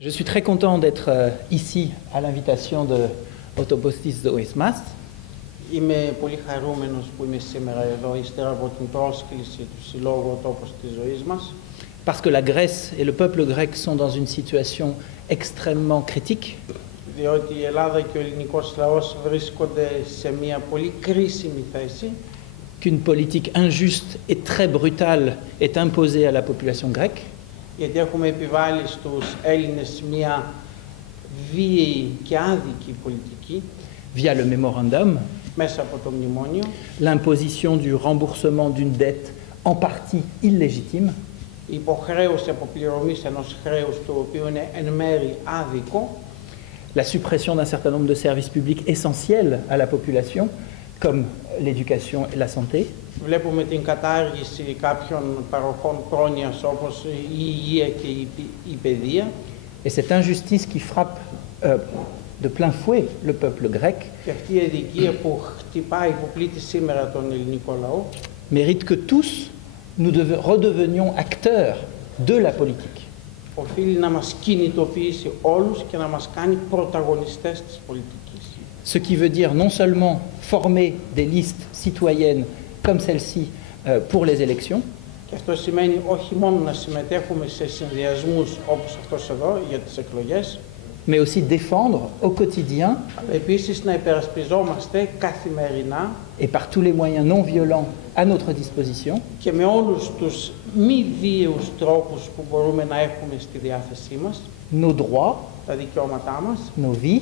Je suis très content d'être ici à l'invitation de Autopostis Zoismas. Είμαι πολύ χαρούμενος που είμαι σήμερα εδώ, ύστερα από την πρόσκληση του Συλλόγου Ο Τόπος της Ζωής μας. Parce que la Grèce et le peuple grec sont dans une situation extrêmement critique. Διότι η Ελλάδα και ο ελληνικός λαός βρίσκονται σε μια πολύ κρίσιμη θέση. Qu'une politique injuste et très brutale est imposée à la population grecque. Γιατί έχουμε επιβάλει στους Έλληνες μια βίαιη και άδικη πολιτική. Via le mémorandum, μέσα από το μνημόνιο. L'imposition du remboursement d'une dette en partie illégitime. Η υποχρέωση αποπληρωμής ενός χρέους του οποίου είναι εν μέρει άδικο. La suppression d'un certain nombre de services publics essentiels à la population, comme l'éducation et la santé. Βλέπουμε την κατάργηση κάποιων παροχών πρόνοιας όπως η υγεία και η παιδεία. Et cette injustice qui frappe de plein fouet le peuple grec Και αυτή η αδικία που χτυπάει, που πλήττει σήμερα τον ελληνικό λαό, mérite que tous nous redevenions acteurs de la politique. Οφείλει να μας κινητοποιήσει όλους και να μας κάνει πρωταγωνιστές της πολιτικής. Ce qui veut dire non seulement former des listes citoyennes comme celle-ci pour les élections, Και αυτό σημαίνει όχι μόνο να συμμετέχουμε σε συνδυασμούς όπως αυτός εδώ για τις εκλογές, mais aussi défendre au quotidien αλλά επίσης να υπερασπιζόμαστε καθημερινά et par tous les moyens non violents à notre disposition και με όλους τους μη βίαιους τρόπους που μπορούμε να έχουμε στη διάθεσή μας, nos droits, τα δικαιώματά μας, nos vies,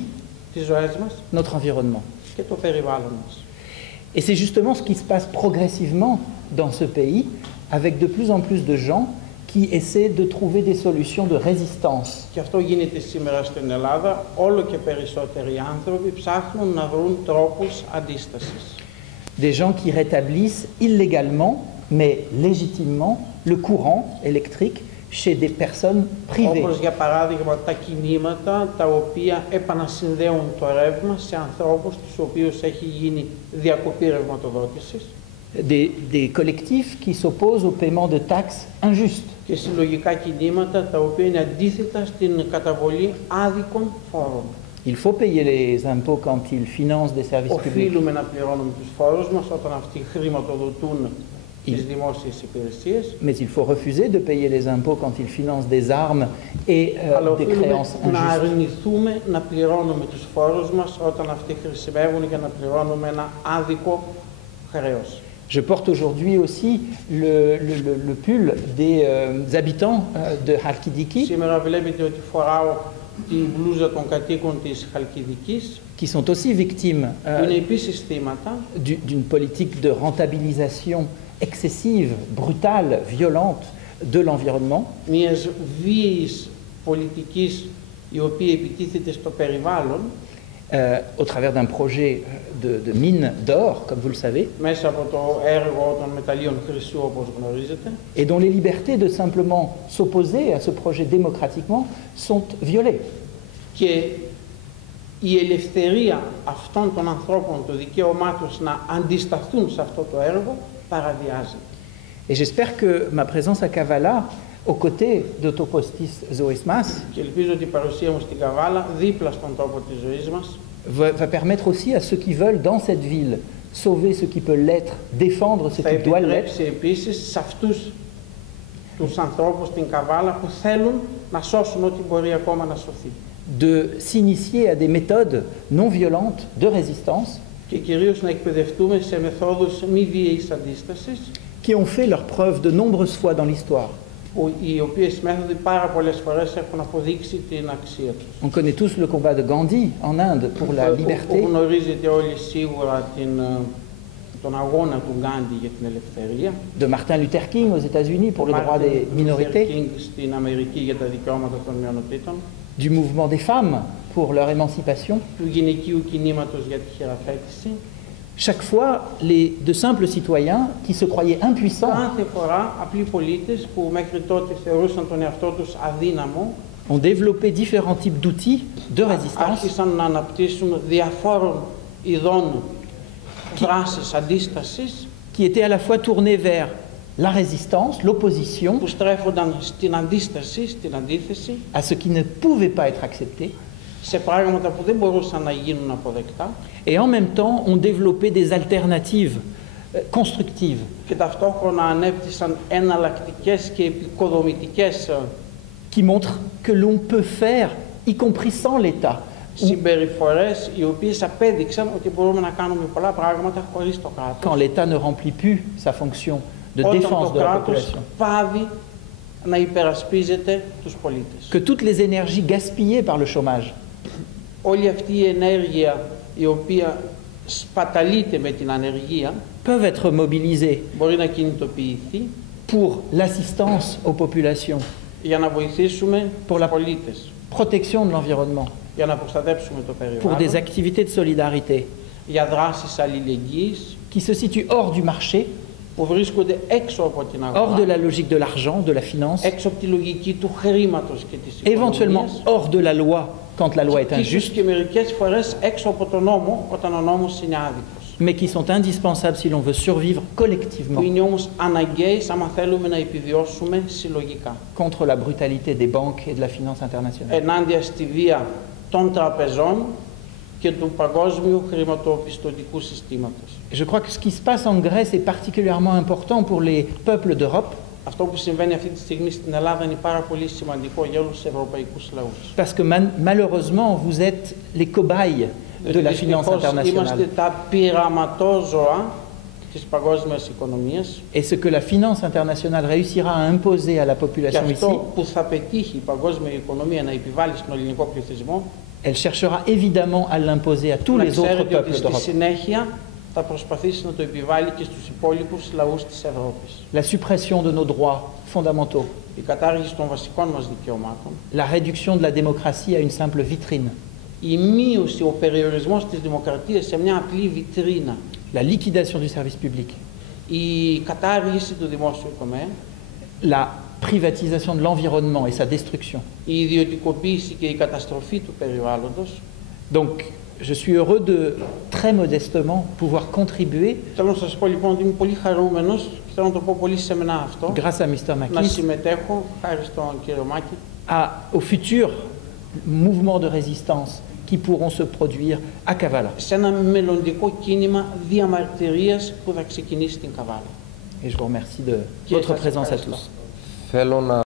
τις ζωές μας notre environnement. και το περιβάλλον μας. Et c'est justement ce qui se passe progressivement dans ce pays, avec de plus en plus de gens qui essaient de trouver des solutions de résistance. Και αυτό γίνεται σήμερα στην Ελλάδα. Όλο και περισσότεροι άνθρωποι ψάχνουν να βρουν τρόπους αντίστασης. Des gens qui rétablissent illégalement, mais légitimement, le courant électrique chez des personnes privées. Όπως για παράδειγμα τα κινήματα τα οποία επανασυνδέουν το ρεύμα σε ανθρώπους τους οποίους έχει γίνει διακοπή ρευματοδότησης. Des collectifs qui s'opposent au paiement de taxes injustes. Και συλλογικά κινήματα τα οποία είναι αντίθετα στην καταβολή άδικων φόρων. Il faut payer les impôts quand ils financent des services publics. Οφείλουμε να πληρώνουμε τους φόρους μας όταν αυτοί χρηματοδοτούν τις δημόσιες υπηρεσίες. Mais il faut refuser de payer les impôts quand ils financent des armes et des créances να injustes. αρνηθούμε να πληρώνουμε τους φόρους μας όταν αυτοί χρησιμεύουν για να πληρώνουμε ένα άδικο χρέος. Je porte aujourd'hui aussi le pull des habitants de Halkidiki Σήμερα βλέπετε ότι φοράω τη μπλούζα των κατοίκων της Χαλκιδικής, qui sont aussi victimes που είναι επίσης θύματα d'une politique de rentabilisation excessive, brutale, violente de l'environnement. μιας βίαιης πολιτικής η οποία επιτίθεται στο περιβάλλον, Au travers d'un projet de mine d'or, comme vous le savez, μέσα από το έργο των μεταλλίων χρυσού όπως γνωρίζετε, et dont les libertés de simplement s'opposer à ce projet démocratiquement sont violées. και η ελευθερία αυτών των ανθρώπων, το δικαίωμά τους να αντισταθούν σε αυτό το έργο, παραβιάζεται. Et j'espère que ma présence à Kavala, aux côtés d'Autopostis Zoismas, Και ελπίζω ότι η παρουσία μου στην Καβάλα, δίπλα στον τόπο της ζωής μας, va permettre aussi à ceux qui veulent dans cette ville sauver ce qui peut l'être, défendre ce θα qui doit l'être, επιτρέψει επίσης σε αυτούς τους ανθρώπους στην Καβάλα που θέλουν να σώσουν ό,τι μπορεί ακόμα να σωθεί. de s'initier à des méthodes non violentes de résistance Και κυρίως να εκπαιδευτούμε σε μεθόδους μη βίαιης αντίστασης, qui ont fait leur preuve de nombreuses fois dans l'histoire. οι οποίες μέθοδοι πάρα πολλές φορές έχουν αποδείξει την αξία τους. On connaît tous le combat de Gandhi en Inde pour la liberté, Γνωρίζετε όλοι σίγουρα τον αγώνα του Γκάντι για την ελευθερία, de Martin Luther King aux États-Unis pour les droits des minorités, στην Αμερική για τα δικαιώματα των μειονοτήτων, du mouvement des femmes pour leur émancipation. του γυναικείου κινήματος για τη χειραφέτηση. Chaque fois, de simples citoyens qui se croyaient impuissants Κάθε φορά απλοί πολίτες που μέχρι τότε θεωρούσαν τον εαυτό τους αδύναμο ont développé différents types d'outils de résistance άρχισαν να αναπτύσσουν διαφόρων ειδών δράσεις αντίστασης qui étaient à la fois tournés vers la résistance, l'opposition που στρέφονταν στην αντίσταση, στην αντίθεση, à ce qui ne pouvait pas être accepté, σε πράγματα που δεν μπορούσαν να γίνουν αποδεκτά et en même temps ont développé des alternatives constructives και ταυτόχρονα ανέπτυσαν εναλλακτικές και επικοδομητικές qui montrent que l'on peut faire, y compris sans l'État, συμπεριφορές οι οποίες απέδειξαν ότι μπορούμε να κάνουμε πολλά πράγματα χωρίς το κράτος. quand l'État ne remplit plus sa fonction de Όταν défense το de la κράτος population. πάβει να υπερασπίζεται τους πολίτες. Que toutes les énergies gaspillées par le chômage, Όλη αυτή η ενέργεια η οποία σπαταλείται με την ανεργία peuvent être mobilisées μπορεί να κινητοποιηθεί pour l'assistance aux populations, για να βοηθήσουμε Pour τους la- πολίτες, protection de l'environnement, για να προστατέψουμε το pour des περιβάλλον, activités de solidarité για δράσεις αλληλεγγύης qui se situent hors du marché, που βρίσκονται έξω από την hors de αγορά, la logique de l'argent, de la finance, έξω από τη λογική του χρήματος και της éventuellement οικονομίας hors de la loi quand la loi est και ίσως injuste, και μερικές φορές έξω από τον νόμο όταν ο νόμος είναι άδικος. mais qui sont indispensables si l'on veut survivre Που collectivement είναι όμως αναγκαίες άμα θέλουμε να επιβιώσουμε συλλογικά. contre la brutalité des banques et de la finance internationale. Ενάντια στη βία των τραπεζών και του παγκόσμιου χρηματοπιστωτικού συστήματος. Je crois que ce qui se passe en Grèce est particulièrement important pour les peuples d'Europe, Αυτό που συμβαίνει αυτή τη στιγμή στην Ελλάδα είναι πάρα πολύ σημαντικό για όλους τους ευρωπαϊκούς λαούς. parce que malheureusement, vous êtes les cobayes de la finance Δυστυχώς internationale. είμαστε τα πειραματόζωα της παγκόσμιας οικονομίας Et ce que la finance internationale réussira à imposer à la και population ici, αυτό που θα πετύχει η παγκόσμια οικονομία να επιβάλλει στον ελληνικό πληθυσμό elle cherchera évidemment à l'imposer à tous να les autres ξέρετε ότι peuples στη d'Europe. συνέχεια θα προσπαθήσει να το επιβάλλει και στους υπόλοιπους λαούς της Ευρώπης. La suppression de nos droits fondamentaux, Η κατάργηση των βασικών μας δικαιωμάτων, la réduction de la démocratie à une simple vitrine, η μείωση, ο περιορισμός της δημοκρατίας σε μια απλή βιτρίνα, la liquidation du service public, η κατάργηση του δημόσιου τομέα, la privatisation de l'environnement et sa destruction. η ιδιωτικοποίηση και η καταστροφή του περιβάλλοντος. Donc, je suis heureux de, très modestement, pouvoir contribuer, Θέλω να σας πω λοιπόν ότι είμαι πολύ χαρούμενος και θέλω να το πω πολύ σεμνά αυτό, grâce à Mr. να Makis, συμμετέχω, χάρη στον κύριο Μάκη, aux futurs mouvements de résistance qui pourront se produire à Kavala. σε ένα μελλοντικό κίνημα διαμαρτυρίας που θα ξεκινήσει στην Καβάλα. Et je vous remercie de Και votre σας présence à ευχαριστώ. tous. Θέλω να